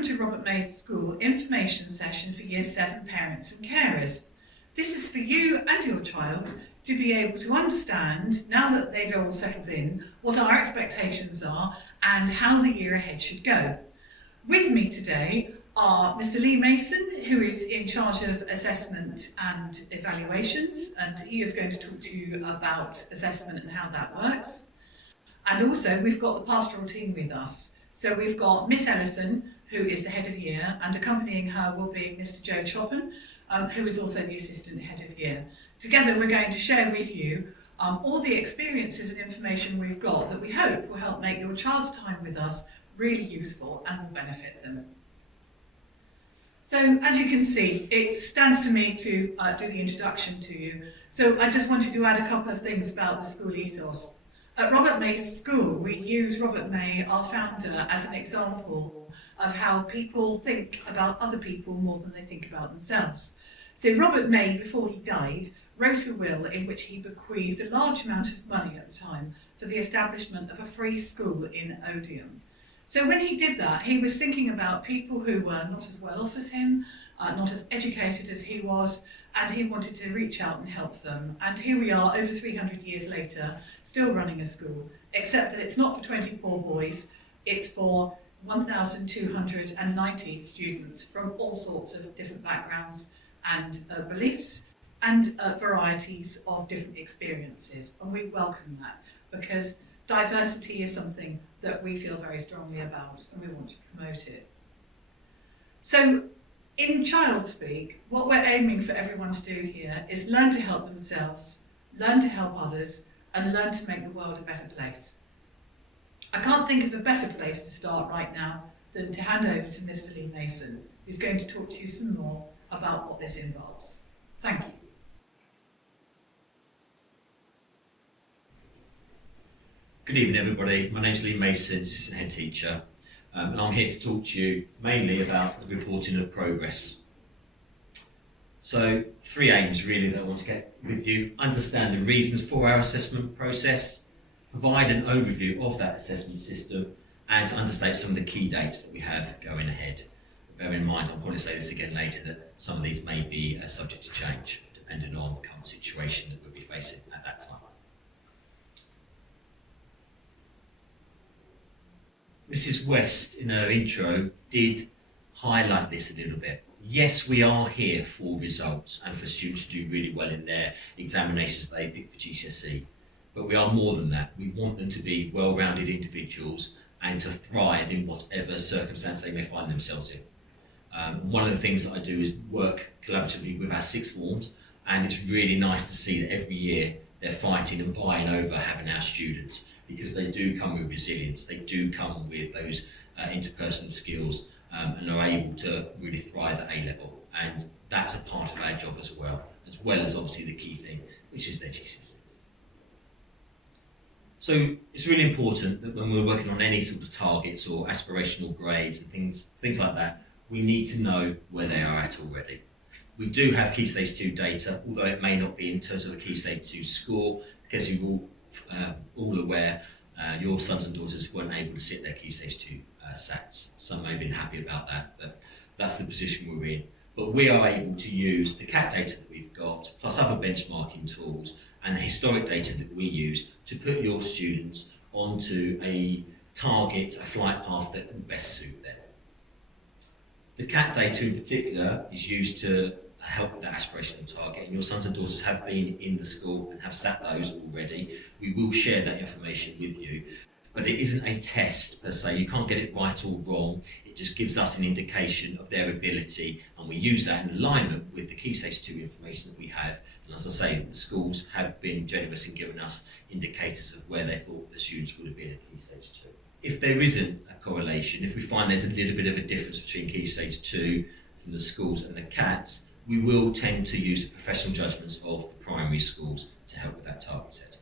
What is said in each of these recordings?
welcome to Robert May School information session for Year 7 parents and carers. This is for you and your child to be able to understand, now that they've all settled in, what our expectations are and how the year ahead should go. With me today are Mr. Lee Mason, who is in charge of assessment and evaluations, and he is going to talk to you about assessment and how that works. And also we've got the pastoral team with us. So we've got Miss Ellison, who is the head of year, and accompanying her will be Mr. Joe Chopin, who is also the assistant head of year. Together we're going to share with you all the experiences and information we've got that we hope will help make your child's time with us really useful and will benefit them. So as you can see, it stands to me to do the introduction to you. So I just wanted to add a couple of things about the school ethos. At Robert May School, we use Robert May, our founder, as an example of how people think about other people more than they think about themselves. So Robert May, before he died, wrote a will in which he bequeathed a large amount of money at the time for the establishment of a free school in Odium. So when he did that, he was thinking about people who were not as well off as him, not as educated as he was, and he wanted to reach out and help them. And here we are, over 300 years later, still running a school, except that it's not for 20 poor boys, it's for 1,290 students from all sorts of different backgrounds and beliefs and varieties of different experiences. And we welcome that, because diversity is something that we feel very strongly about and we want to promote it. So in child speak, what we're aiming for everyone to do here is learn to help themselves, learn to help others, and learn to make the world a better place. I can't think of a better place to start right now than to hand over to Mr. Lee Mason, who's going to talk to you some more about what this involves. Thank you. Good evening, everybody. My name's Lee Mason, assistant head teacher, and I'm here to talk to you mainly about the reporting of progress. So, three aims really that I want to get with you: understand the reasons for our assessment process, provide an overview of that assessment system, and to understand some of the key dates that we have going ahead. Bear in mind, I'll probably say this again later, that some of these may be subject to change depending on the current situation that we'll be facing at that time. Mrs. West, in her intro, did highlight this a little bit. Yes, we are here for results and for students to do really well in their examinations they pick for GCSE, but we are more than that. We want them to be well-rounded individuals and to thrive in whatever circumstance they may find themselves in. One of the things that I do is work collaboratively with our sixth forms, and it's really nice to see that every year they're fighting and vying over having our students, because they do come with resilience, they do come with those interpersonal skills and are able to really thrive at A-level. And that's a part of our job as well as obviously the key thing, which is their GCSEs. So it's really important that when we're working on any sort of targets or aspirational grades and things like that, we need to know where they are at already. We do have Key Stage 2 data, although it may not be in terms of a Key Stage 2 score, because you're all aware your sons and daughters weren't able to sit their Key Stage 2 SATs. Some may have been happy about that, but that's the position we're in. But we are able to use the CAT data that we've got, plus other benchmarking tools, and the historic data that we use to put your students onto a target, a flight path that will best suit them. The CAT data in particular is used to help with that aspirational target, and your sons and daughters have been in the school and have sat those already. We will share that information with you, but it isn't a test per se. You can't get it right or wrong. It just gives us an indication of their ability, and we use that in alignment with the Key Stage 2 information that we have. And as I say, the schools have been generous in giving us indicators of where they thought the students would have been at Key Stage 2. If there isn't a correlation, if we find there's a little bit of a difference between Key Stage 2 from the schools and the CATs, we will tend to use the professional judgments of the primary schools to help with that target setting.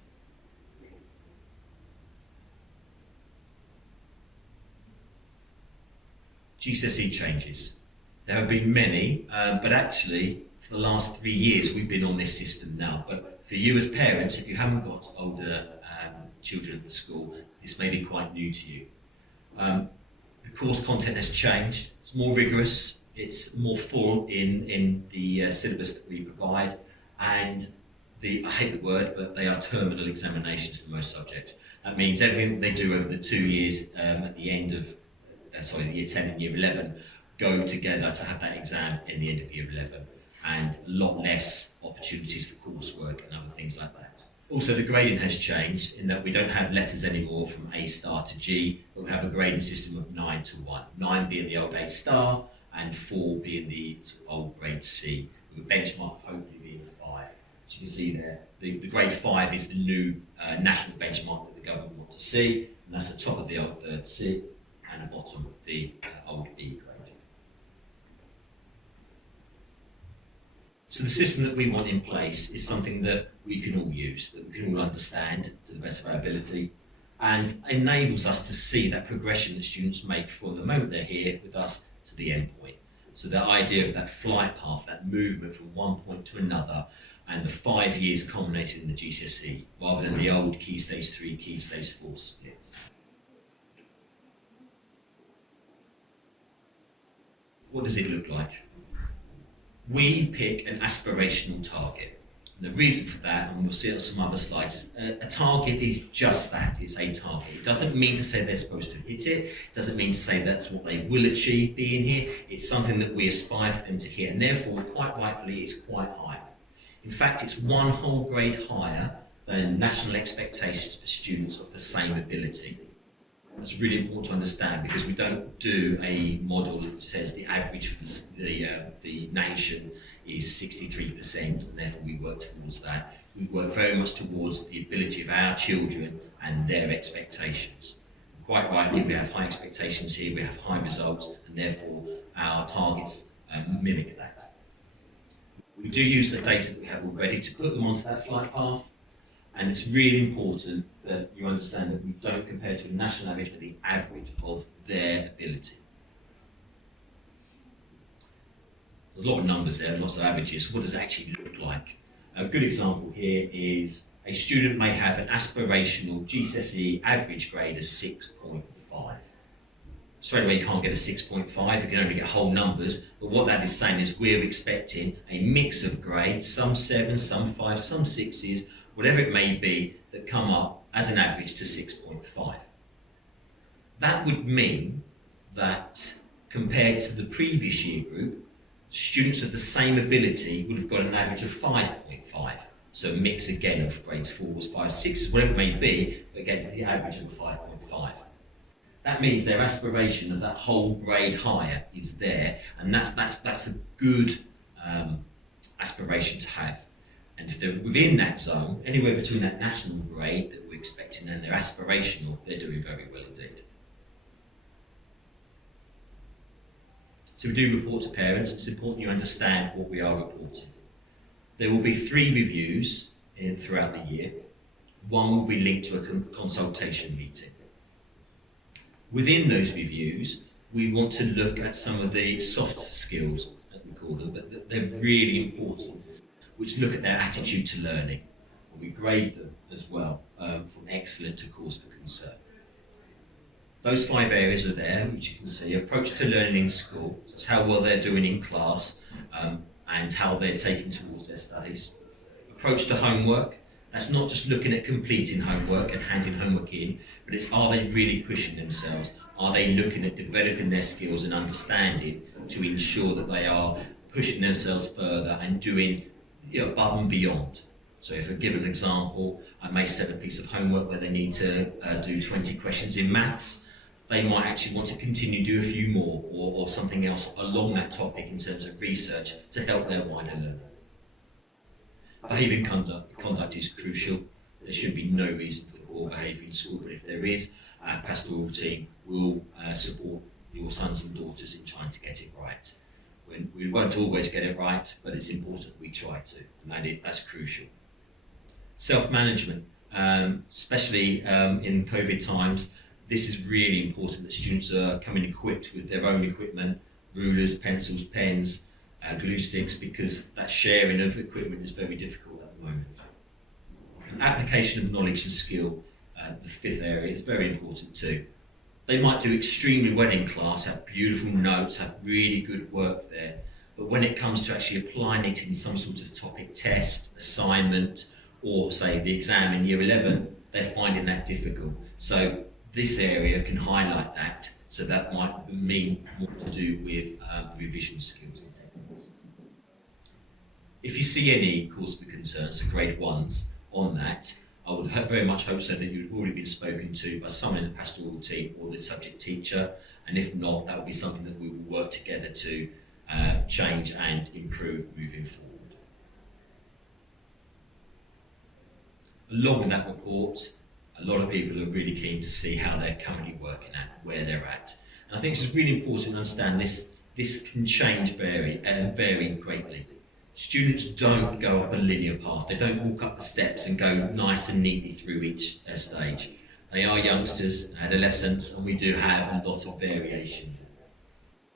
GCSE changes. There have been many, but actually for the last 3 years we've been on this system now. But for you as parents, if you haven't got older children at the school, this may be quite new to you. The The course content has changed. It's more rigorous. It's more full in the syllabus that we provide, and I hate the word, but they are terminal examinations for most subjects. That means everything that they do over the 2 years at the end of, year 10 and year 11, go together to have that exam in the end of year 11, and a lot less opportunities for coursework and other things like that. Also, the grading has changed in that we don't have letters anymore from A star to G, but we have a grading system of 9 to 1. 9 being the old A star and 4 being the sort of old grade C, with a benchmark of hopefully being 5. As you can see there, the grade 5 is the new national benchmark that the government wants to see, and that's the top of the old third C and the bottom of the old E grade. So the system that we want in place is something that we can all use, that we can all understand to the best of our ability, and enables us to see that progression that students make from the moment they're here with us to the end point. So the idea of that flight path, that movement from one point to another, and the 5 years culminating in the GCSE, rather than the old Key Stage 3, Key Stage 4 split. What does it look like? We pick an aspirational target. And the reason for that, and we'll see it on some other slides, is a target is just that, it's a target. It doesn't mean to say they're supposed to hit it, it doesn't mean to say that's what they will achieve being here, it's something that we aspire for them to hit, and therefore, quite rightfully, it's quite high. In fact, it's 1 whole grade higher than national expectations for students of the same ability. That's really important to understand, because we don't do a model that says the average for the nation is 63%, and therefore we work towards that. We work very much towards the ability of our children and their expectations. Quite rightly, we have high expectations here, we have high results, and therefore our targets mimic that. We do use the data that we have already to put them onto that flight path, and it's really important that you understand that we don't compare to a national average, but the average of their ability. There's a lot of numbers there, lots of averages. What does it actually look like? A good example here is a student may have an aspirational GCSE average grade of 6.5. Straight away you can't get a 6.5, you can only get whole numbers, but what that is saying is we're expecting a mix of grades, some 7s, some 5s, some 6s, whatever it may be, that come up as an average to 6.5. That would mean that compared to the previous year group, students of the same ability would have got an average of 5.5. So a mix again of grades 4s, 5s, 6s, whatever it may be, but again the average of 5.5. That means their aspiration of that whole grade higher is there, and that's a good aspiration to have. And if they're within that zone, anywhere between that national grade that we're expecting and their aspirational, they're doing very well indeed. So we do report to parents. It's important you understand what we are reporting. There will be 3 reviews throughout the year. 1 will be linked to a consultation meeting. Within those reviews, we want to look at some of the soft skills, as we call them, but they're really important, which look at their attitude to learning. We grade them as well, from excellent to cause for concern. Those 5 areas are there, which you can see. Approach to learning in school, that's how well they're doing in class, and how they're taking towards their studies. Approach to homework, that's not just looking at completing homework and handing homework in, but it's, are they really pushing themselves? Are they looking at developing their skills and understanding to ensure that they are pushing themselves further and doing above and beyond? So if I give an example, I may set a piece of homework where they need to do 20 questions in maths. They might actually want to continue to do a few more, or something else along that topic in terms of research to help their wider learning. Behaviour and conduct is crucial. There should be no reason for poor behaviour in school, but if there is, our pastoral team will support your sons and daughters in trying to get it right. We won't always get it right, but it's important we try to, and that's crucial. Self-management, especially in COVID times, this is really important that students are coming equipped with their own equipment, rulers, pencils, pens, glue sticks, because that sharing of equipment is very difficult at the moment. Application of knowledge and skill, the 5th area, is very important too. They might do extremely well in class, have beautiful notes, have really good work there. But when it comes to actually applying it in some sort of topic test, assignment, or say the exam in year 11, they're finding that difficult. So this area can highlight that. So that might mean more to do with revision skills and techniques. If you see any cause for concern, so grade 1s on that, I would very much hope so that you've already been spoken to by someone in the pastoral team or the subject teacher, and if not, that will be something that we will work together to change and improve moving forward. Along with that report, a lot of people are really keen to see how they're currently working at, where they're at. And I think it's really important to understand this can change vary greatly. Students don't go up a linear path. They don't walk up the steps and go nice and neatly through each stage. They are youngsters, adolescents, and we do have a lot of variation.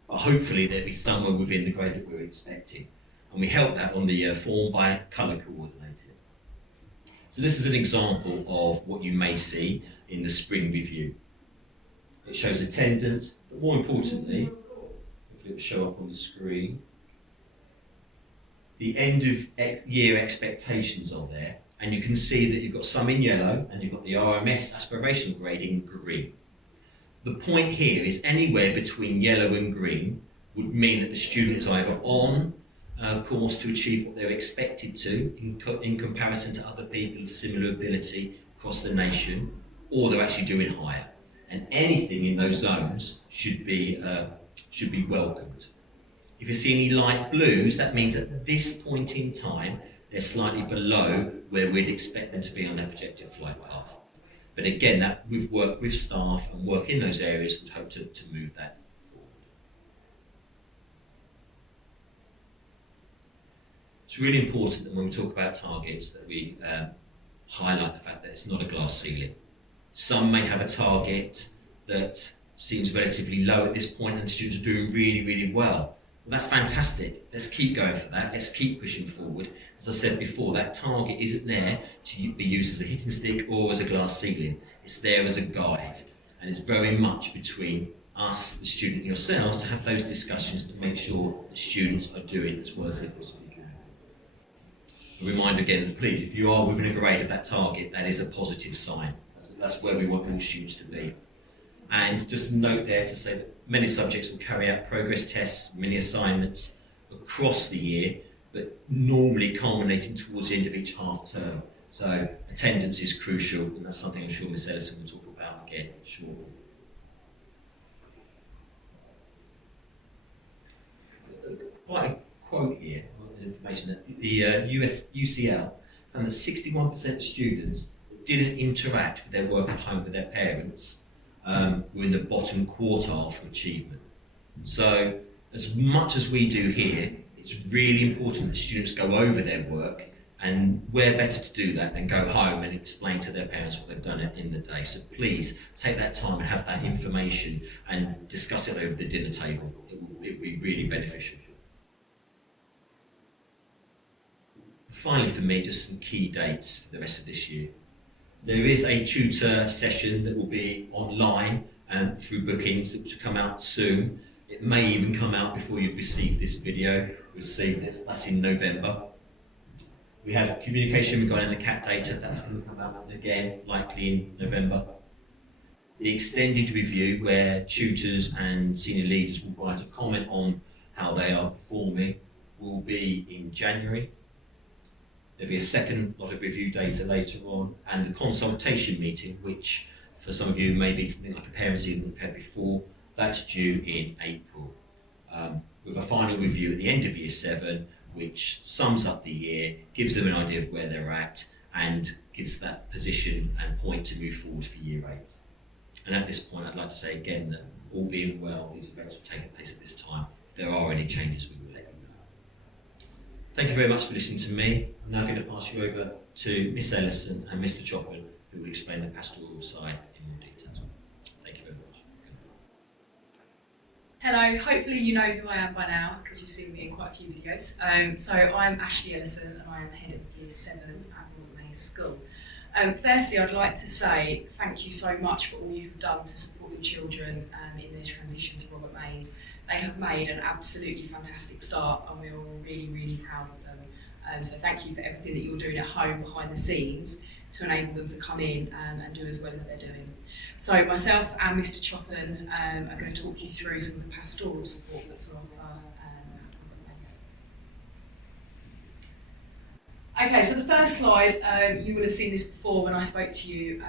But hopefully there'll be somewhere within the grade that we're expecting. And we help that on the form by colour coordinating. So this is an example of what you may see in the spring review. It shows attendance, but more importantly, if it will show up on the screen, the end of year expectations are there, and you can see that you've got some in yellow and you've got the RMS aspirational grade in green. The point here is anywhere between yellow and green would mean that the student is either on course to achieve what they're expected to in comparison to other people of similar ability across the nation, or they're actually doing higher. And anything in those zones should be welcomed. If you see any light blues, that means at this point in time, they're slightly below where we'd expect them to be on their projected flight path. But again, that we've worked with staff and work in those areas would hope to move that forward. It's really important that when we talk about targets that we highlight the fact that it's not a glass ceiling. Some may have a target that seems relatively low at this point and students are doing really, really well. Well, that's fantastic. Let's keep going for that. Let's keep pushing forward. As I said before, that target isn't there to be used as a hitting stick or as a glass ceiling. It's there as a guide. And it's very much between us, the student, and yourselves to have those discussions to make sure that students are doing as well as they possibly can. A reminder again, please, if you are within a grade of that target, that is a positive sign. That's where we want all students to be. And just a note there to say that many subjects will carry out progress tests, mini assignments across the year, but normally culminating towards the end of each half term. So attendance is crucial, and that's something I'm sure Ms. Ellison will talk about again shortly. Quite a quote here, information that the UCL found that 61% of students that didn't interact with their work at home with their parents were in the bottom quartile for achievement. So as much as we do here, it's really important that students go over their work, and where better to do that than go home and explain to their parents what they've done in the day. So please take that time and have that information and discuss it over the dinner table. It will be really beneficial. Finally for me, just some key dates for the rest of this year. There is a tutor session that will be online and through bookings that will come out soon. It may even come out before you've received this video. We'll see, that's in November. We have communication regarding the CAT data, that's going to come out again, likely in November. The extended review, where tutors and senior leaders will provide a comment on how they are performing, will be in January. There'll be a second lot of review data later on, and the consultation meeting, which for some of you may be something like a parents' evening we've had before, that's due in April. With a final review at the end of year 7, which sums up the year, gives them an idea of where they're at, and gives that position and point to move forward for year 8. And at this point, I'd like to say again that all being well, these events will take place at this time. If there are any changes, we will let you know. Thank you very much for listening to me. I'm now going to pass you over to Miss Ellison and Mr. Chopman, who will explain the pastoral side in more detail. Thank you very much. Hello, hopefully you know who I am by now because you've seen me in quite a few videos. So I'm Ashley Ellison and I am head of Year 7 at Royal Mays School. Firstly, I'd like to say thank you so much for all you've done to support your your children in their transition to Robert Mays. They have made an absolutely fantastic start, and we're all really, really proud of them. So thank you for everything that you're doing at home behind the scenes to enable them to come in and do as well as they're doing. So myself and Mr. Choppen are going to talk you through some of the pastoral support that's on offer at Robert Mays. Okay, so the first slide, you will have seen this before when I spoke to you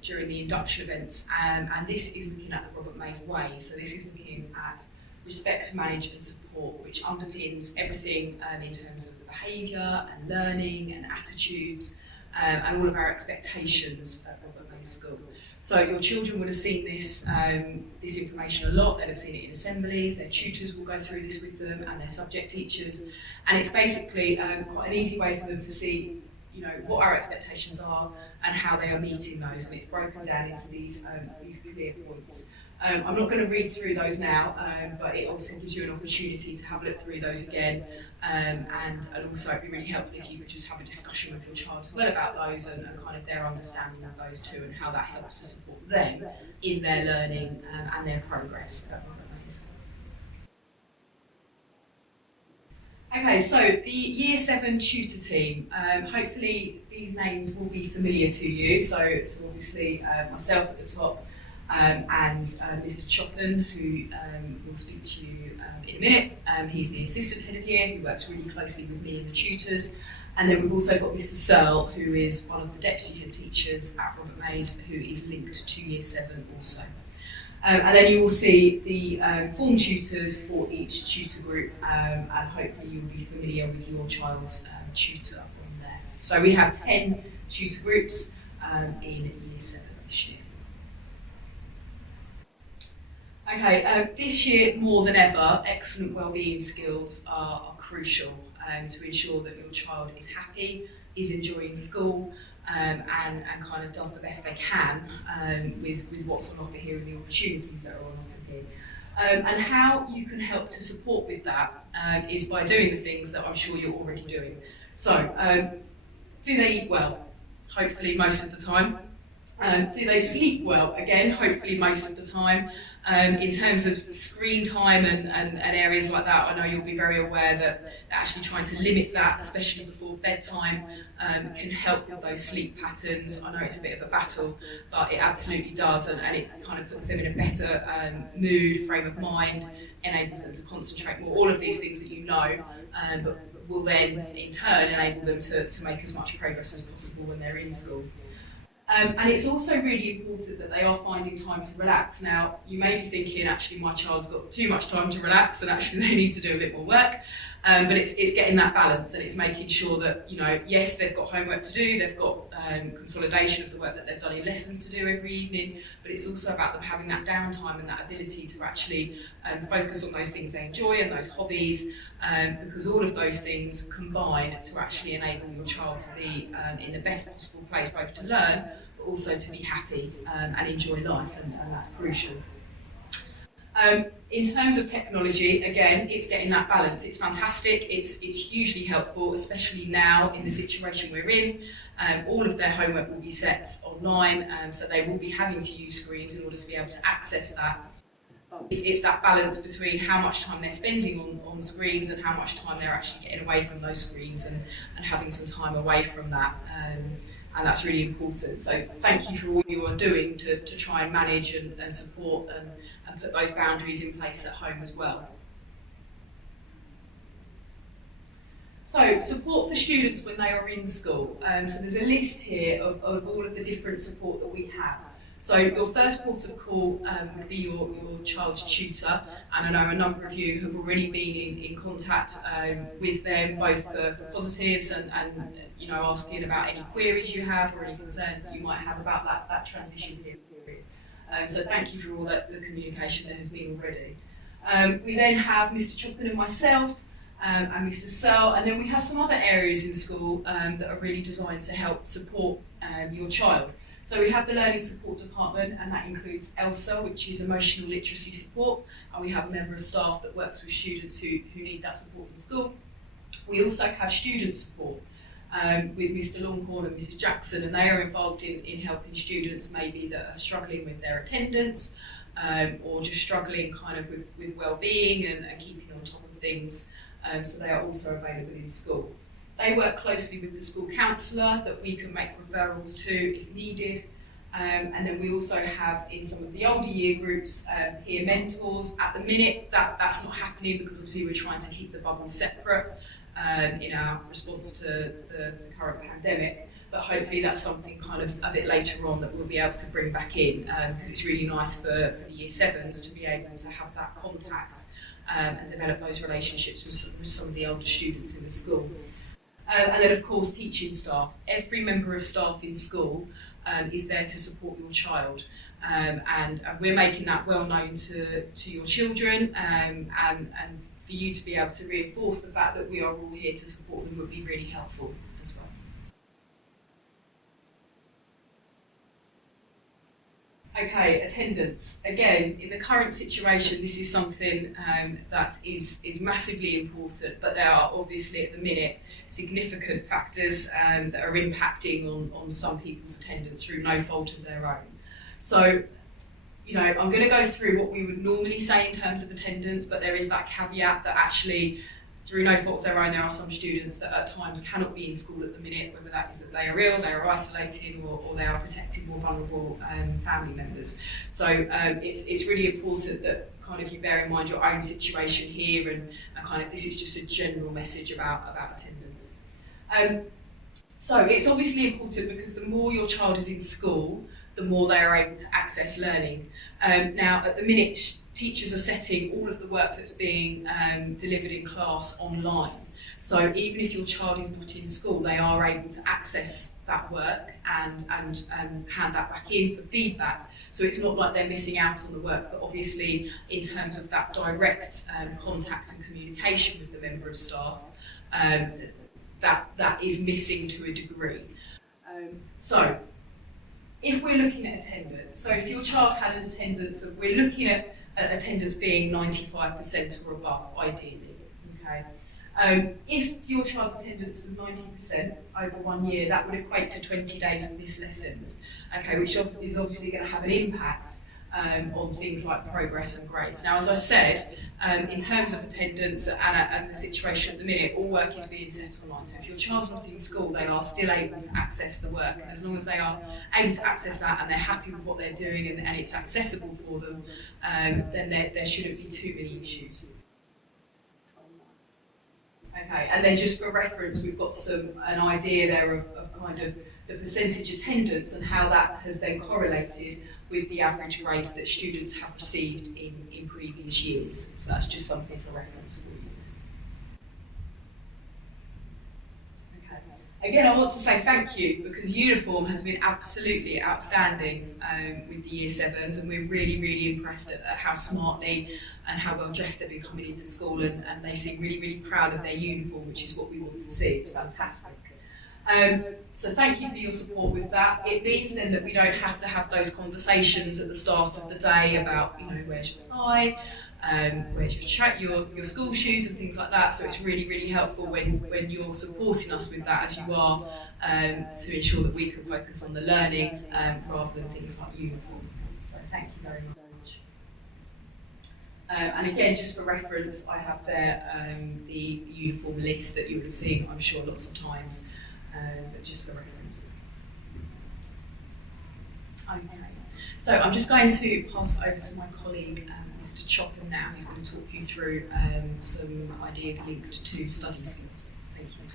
during the induction events, and this is looking at the Robert Mays Way. So this is looking at respect, manage and support, which underpins everything in terms of the behaviour and learning and attitudes and all of our expectations at Robert Mays School. So your children would have seen this information a lot. They'd have seen it in assemblies. Their tutors will go through this with them and their subject teachers. And it's basically quite an easy way for them to see, you know, what our expectations are and how they are meeting those. And it's broken down into these clear points. I'm not going to read through those now, but it obviously gives you an opportunity to have a look through those again, and also it'd be really helpful if you could just have a discussion with your child as well about those and kind of their understanding of those too, and how that helps to support them in their learning and their progress at Robert Mays. Okay, so the Year 7 tutor team, hopefully these names will be familiar to you. So obviously myself at the top, and Mr. Choppen, who will speak to you in a minute. He's the assistant head of year, who works really closely with me and the tutors. And then we've also got Mr. Searle, who is one of the deputy head teachers at Robert Mays, who is linked to Year 7 also. And then you will see the form tutors for each tutor group, and hopefully you'll be familiar with your child's tutor on there. So we have 10 tutor groups in Year 7 this year. Okay, this year more than ever, excellent wellbeing skills are crucial to ensure that your child is happy, is enjoying school, and kind of does the best they can with what's on offer here and the opportunities that are on offer here. And how you can help to support with that is by doing the things that I'm sure you're already doing. So, do they eat well? Hopefully most of the time. Do they sleep well? Again, hopefully most of the time. In terms of screen time and areas like that, I know you'll be very aware that actually trying to limit that, especially before bedtime, can help with those sleep patterns. I know it's a bit of a battle, but it absolutely does, and it kind of puts them in a better mood, frame of mind, enables them to concentrate more, all of these things that you know, but will then in turn enable them to make as much progress as possible when they're in school. And it's also really important that they are finding time to relax. Now, you may be thinking, actually, my child's got too much time to relax and actually they need to do a bit more work. But it's getting that balance, and it's making sure that, you know, yes, they've got homework to do, they've got consolidation of the work that they've done in lessons to do every evening, but it's also about them having that downtime and that ability to actually focus on those things they enjoy and those hobbies, because all of those things combine to actually enable your child to be in the best possible place, both to learn, but also to be happy and enjoy life, and that's crucial. In terms of technology, again, it's getting that balance. It's fantastic, it's hugely helpful, especially now in the situation we're in. All of their homework will be set online, so they will be having to use screens in order to be able to access that. It's that balance between how much time they're spending on screens and how much time they're actually getting away from those screens and having some time away from that. And that's really important. So thank you for all you are doing to try and manage and support and put those boundaries in place at home as well. So support for students when they are in school. So there's a list here of all of the different support that we have. So your first port of call would be your child's tutor, and I know a number of you have already been in contact with them, both for positives and you know, asking about any queries you have or any concerns that you might have about that transition period. So thank you for all the communication that has been already. We then have Mr. Choppen and myself, and Mr. Searle, and then we have some other areas in school that are really designed to help support your child. So we have the Learning Support Department, and that includes ELSA, which is Emotional Literacy Support, and we have a member of staff that works with students who need that support in school. We also have student support with Mr. Longhorn and Mrs. Jackson, and they are involved in helping students maybe that are struggling with their attendance, or just struggling kind of with well-being and keeping on top of things. So they are also available in school. They work closely with the school counsellor that we can make referrals to if needed. And then we also have in some of the older year groups peer mentors. At the minute that's not happening because obviously we're trying to keep the bubbles separate in our response to the current pandemic. But hopefully that's something kind of a bit later on that we'll be able to bring back in because it's really nice for the year 7s to be able to have that contact and develop those relationships with some of the older students in the school. And then of course teaching staff. Every member of staff in school is there to support your child. And we're making that well known to your children and for you to be able to reinforce the fact that we are all here to support them would be really helpful as well. Okay, attendance. Again, in the current situation, this is something that is massively important, but there are obviously at the minute significant factors that are impacting on some people's attendance through no fault of their own. So, you know, I'm going to go through what we would normally say in terms of attendance, but there is that caveat that actually through no fault of their own, there are some students that at times cannot be in school at the minute, whether that is that they are ill, they are isolated, or they are protecting more vulnerable family members. So it's really important that kind of you bear in mind your own situation here and kind of this is just a general message about attendance. So it's obviously important because the more your child is in school, the more they are able to access learning. Now at the minute, teachers are setting all of the work that's being delivered in class online. So even if your child is not in school, they are able to access that work and hand that back in for feedback. So it's not like they're missing out on the work, but obviously in terms of that direct contact and communication with the member of staff, that is missing to a degree. So if we're looking at attendance, so if your child had an attendance of, we're looking at attendance being 95% or above, ideally. Okay. If your child's attendance was 90% over 1 year, that would equate to 20 days of missed lessons, okay, which is obviously going to have an impact on things like progress and grades. Now, as I said, in terms of attendance and the situation at the minute, all work is being set online. So if your child's not in school, they are still able to access the work. And as long as they are able to access that and they're happy with what they're doing and it's accessible for them, then there shouldn't be too many issues. Okay, and then just for reference, we've got an idea there of kind of the percentage attendance and how that has then correlated with the average grades that students have received in previous years. So that's just something for reference for you. Okay. Again, I want to say thank you because uniform has been absolutely outstanding with the Year 7s, and we're really, really impressed at how smartly and how well dressed they've been coming into school, and they seem really, really proud of their uniform, which is what we want to see. It's fantastic. So thank you for your support with that. It means then that we don't have to have those conversations at the start of the day about, you know, where's your tie, where's your school shoes and things like that. So it's really, really helpful when you're supporting us with that as you are to ensure that we can focus on the learning rather than things like uniform. So thank you very much. And again, just for reference, I have there the uniform list that you would have seen, I'm sure, lots of times. But just for reference. Okay. So I'm just going to pass it over to my colleague, Mr. Chopin now, who's going to talk you through some ideas linked to study skills. Thank you.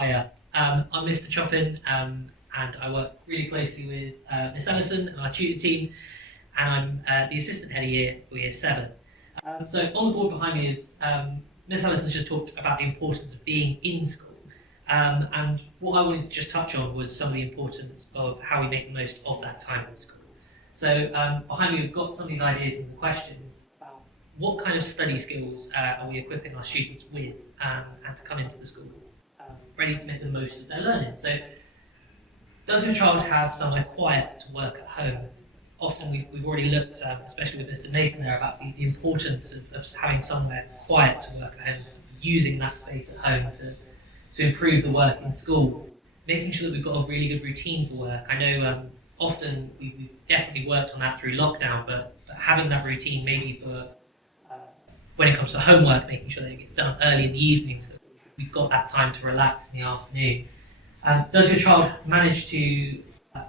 Hiya, I'm Mr. Chopin, and I work really closely with Miss Ellison and our tutor team, and I'm the assistant head of year for Year 7. So on the board behind me is Miss Ellison has just talked about the importance of being in school, and what I wanted to just touch on was some of the importance of how we make the most of that time in school. So behind me we've got some of these ideas and questions about what kind of study skills are we equipping our students with and to come into the school ready to make the most of their learning. So does your child have somewhere quiet to work at home? Often we've already looked, especially with Mr. Mason there, about the importance of having somewhere quiet to work at home, so using that space at home to improve the work in school, making sure that we've got a really good routine for work. I know often we've definitely worked on that through lockdown, but having that routine maybe for when it comes to homework, making sure that it gets done early in the evening so we've got that time to relax in the afternoon. Does your child manage to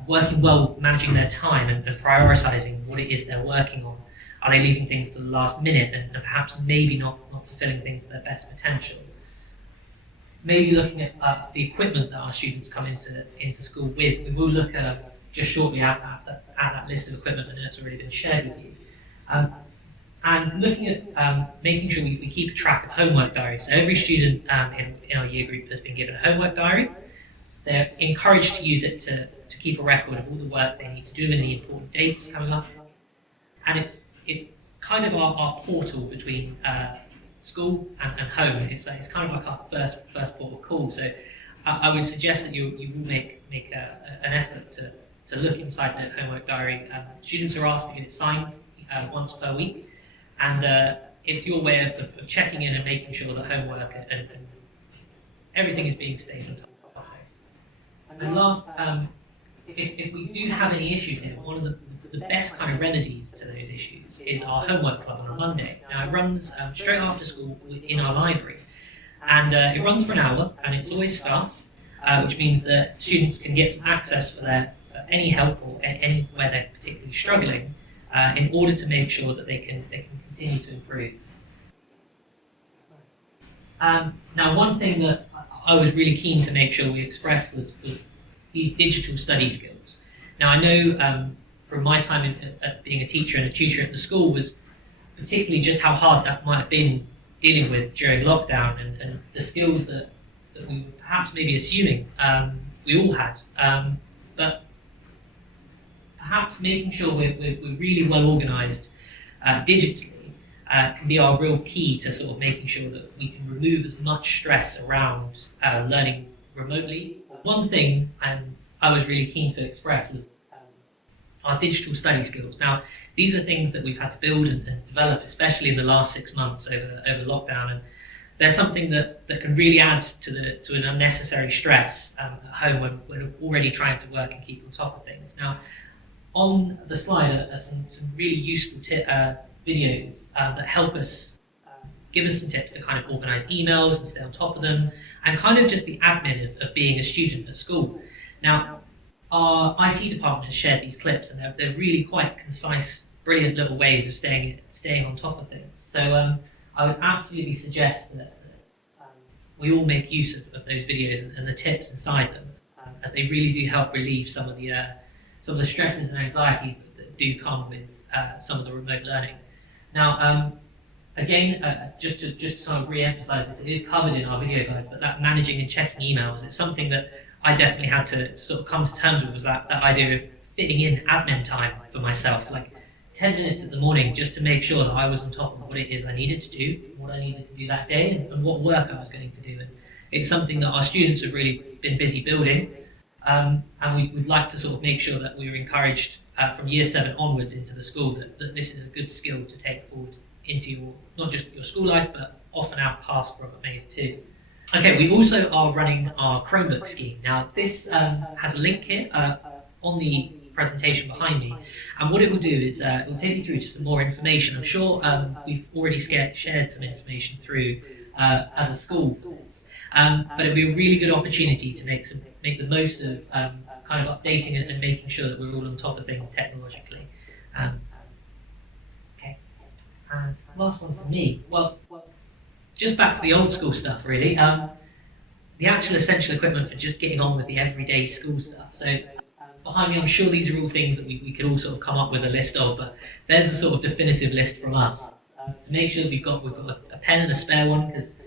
working well, managing their time and prioritising what it is they're working on? Are they leaving things to the last minute and perhaps maybe not fulfilling things to their best potential? Maybe looking at the equipment that our students come into school with. We will look just shortly at that list of equipment that's already been shared with you. And looking at making sure we keep a track of homework diaries. So every student in our year group has been given a homework diary. They're encouraged to use it to keep a record of all the work they need to do and any important dates coming up. And it's kind of our portal between school and home. It's kind of like our first port of call. So I would suggest that you will make an effort to look inside the homework diary. Students are asked to get it signed once per week, and it's your way of checking in and making sure the homework and everything is being stayed on top of. And last, if we do have any issues here, one of the best kind of remedies to those issues is our homework club on a Monday. Now it runs straight after school in our library, and it runs for an hour, and it's always staffed, which means that students can get some access for any help or anywhere they're particularly struggling, in order to make sure that they can continue to improve. Now, one thing that I was really keen to make sure we expressed was these digital study skills. Now, I know from my time at being a teacher and a tutor at the school was particularly just how hard that might have been dealing with during lockdown, and the skills that we were perhaps maybe assuming we all had. But perhaps making sure we're really well organised digitally can be our real key to sort of making sure that we can remove as much stress around learning remotely. One thing I was really keen to express was our digital study skills. Now, these are things that we've had to build and develop, especially in the last 6 months over lockdown, and they're something that can really add to an unnecessary stress at home when we're already trying to work and keep on top of things. Now, on the slide are some really useful videos that help us give us some tips to kind of organise emails and stay on top of them, and kind of just the admin of being a student at school. Now, our IT department has shared these clips, and they're really quite concise, brilliant little ways of staying on top of things. So I would absolutely suggest that we all make use of those videos and the tips inside them, as they really do help relieve some of the stresses and anxieties that do come with some of the remote learning. Now, again, just to sort of re-emphasise this, it is covered in our video guide, but that managing and checking emails, it's something that I definitely had to sort of come to terms with, was that idea of fitting in admin time for myself, like 10 minutes in the morning, just to make sure that I was on top of what it is I needed to do, what I needed to do that day, and what work I was going to do. And it's something that our students have really been busy building, and we'd like to sort of make sure that we were encouraged from year 7 onwards into the school that this is a good skill to take forward into not just your school life, but often out past Robert Mays too. Okay, we also are running our Chromebook scheme. Now, this has a link here on the presentation behind me, and what it will do is it will take you through just some more information. I'm sure we've already shared some information through as a school for this, but it'll be a really good opportunity to make the most of kind of updating and making sure that we're all on top of things technologically. Okay, and last one from me. Well, just back to the old school stuff, really. The actual essential equipment for just getting on with the everyday school stuff. So behind me, I'm sure these are all things that we could all sort of come up with a list of, but there's a sort of definitive list from us to make sure that we've got a pen and a spare one, because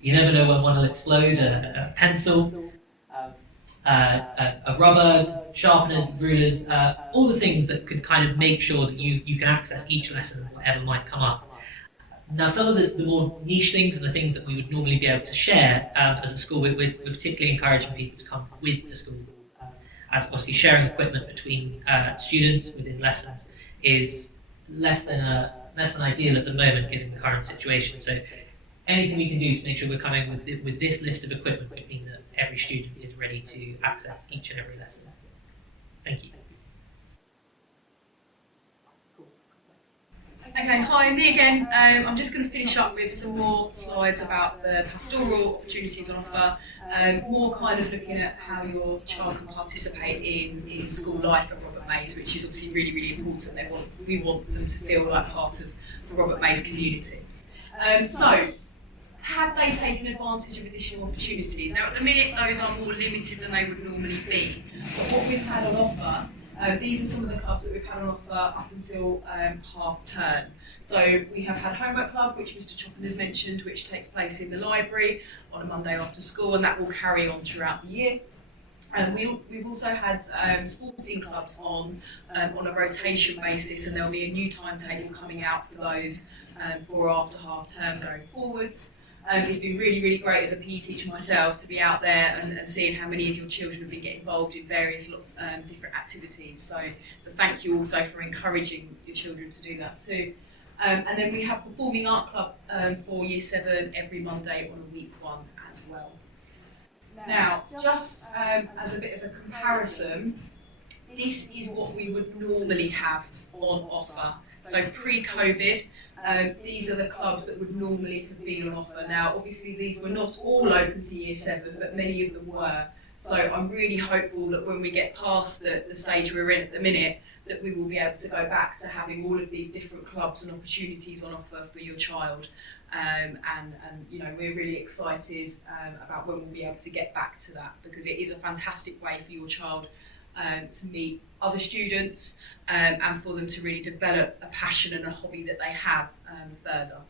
you never know when one will explode. A pencil, a rubber, sharpeners, rulers, all the things that could kind of make sure that you can access each lesson, whatever might come up. Now, some of the more niche things and the things that we would normally be able to share as a school, we're particularly encouraging people to come with to school, as obviously sharing equipment between students within lessons is less than ideal at the moment given the current situation. So anything we can do to make sure we're coming with this list of equipment would mean that every student is ready to access each and every lesson. Thank you. Okay, hi, me again. I'm just going to finish up with some more slides about the pastoral opportunities on offer, more kind of looking at how your child can participate in school life at Robert Mays, which is obviously really, really important. We want them to feel like part of the Robert Mays community. So, have they taken advantage of additional opportunities? Now, at the minute, those are more limited than they would normally be. But what we've had on offer, these are some of the clubs that we've had on offer up until half term. So we have had Homework Club, which Mr. Choppin has mentioned, which takes place in the library on a Monday after school, and that will carry on throughout the year. We've also had sporting clubs on a rotation basis, and there'll be a new timetable coming out for those for after half term going forwards. It's been really, really great as a PE teacher myself to be out there and seeing how many of your children have been getting involved in various different activities. So thank you also for encouraging your children to do that too. And then we have Performing Art Club for Year 7 every Monday on a week 1 as well. Now, just as a bit of a comparison, this is what we would normally have on offer. So pre-COVID, these are the clubs that would normally be on offer. Now, obviously, these were not all open to Year 7, but many of them were. So I'm really hopeful that when we get past the stage we're in at the minute, that we will be able to go back to having all of these different clubs and opportunities on offer for your child. And you know, we're really excited about when we'll be able to get back to that, because it is a fantastic way for your child to meet other students and for them to really develop a passion and a hobby that they have further.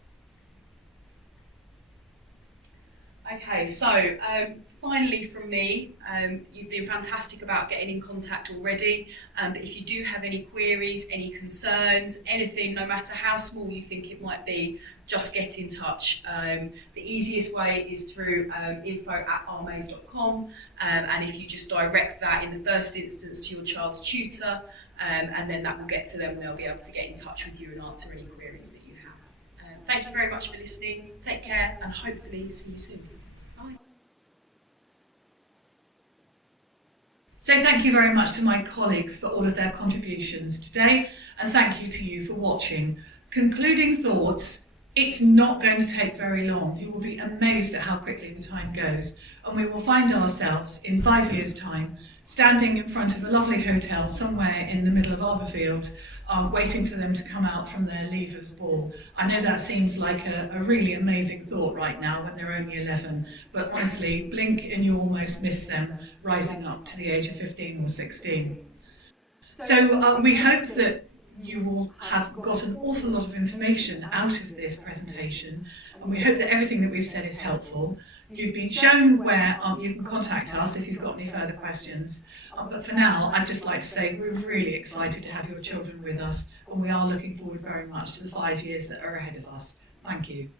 Okay, so finally from me, you've been fantastic about getting in contact already, but if you do have any queries, any concerns, anything, no matter how small you think it might be, just get in touch. The easiest way is through info@rmays.com, and if you just direct that in the first instance to your child's tutor, and then that will get to them and they'll be able to get in touch with you and answer any queries that you have. Thank you very much for listening, take care, and hopefully see you soon. Bye. So thank you very much to my colleagues for all of their contributions today, and thank you to you for watching. Concluding thoughts: it's not going to take very long. You will be amazed at how quickly the time goes, and we will find ourselves in 5 years' time standing in front of a lovely hotel somewhere in the middle of Arborfield, waiting for them to come out from their leavers ball. I know that seems like a really amazing thought right now when they're only 11, but honestly, blink and you almost miss them rising up to the age of 15 or 16. So we hope that you will have got an awful lot of information out of this presentation, and we hope that everything that we've said is helpful. You've been shown where you can contact us if you've got any further questions. But for now, I'd just like to say we're really excited to have your children with us, and we are looking forward very much to the 5 years that are ahead of us. Thank you.